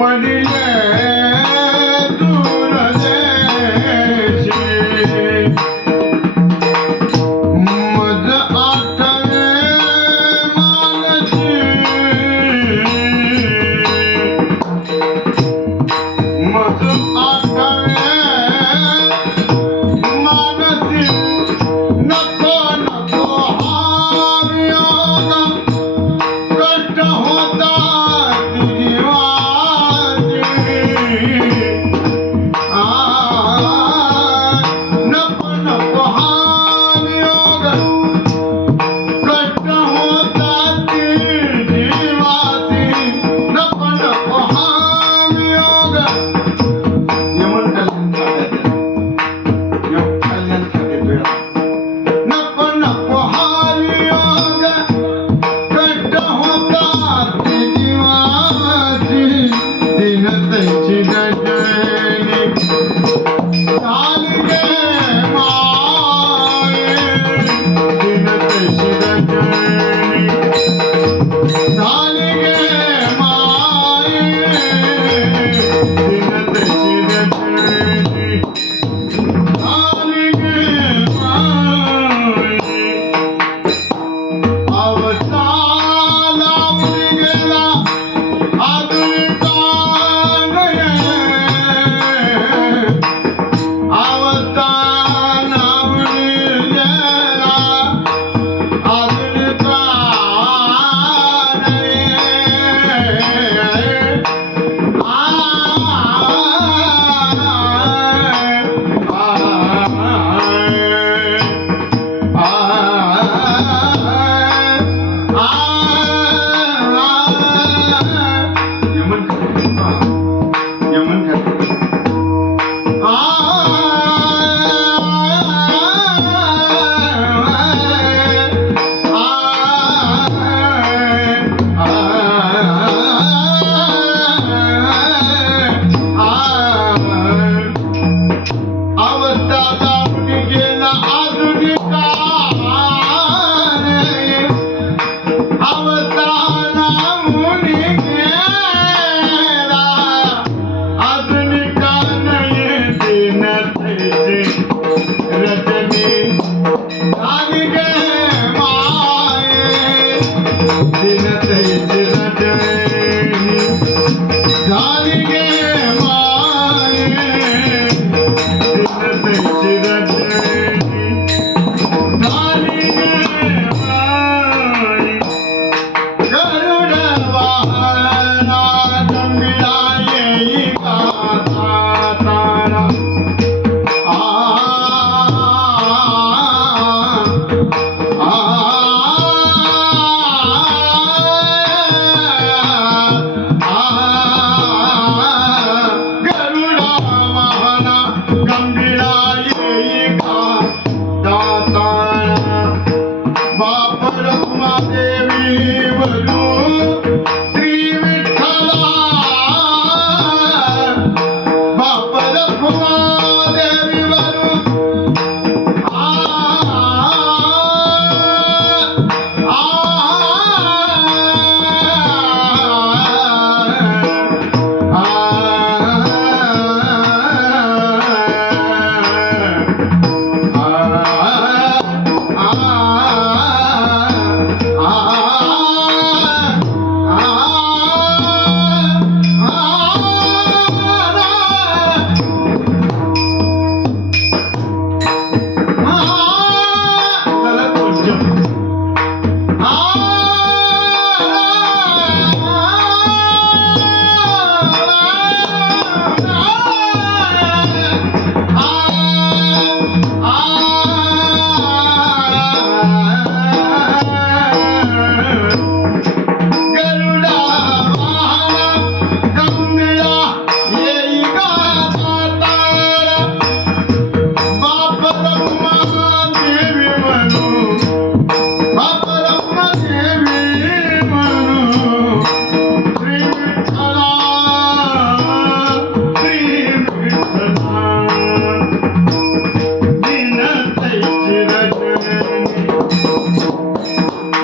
money. You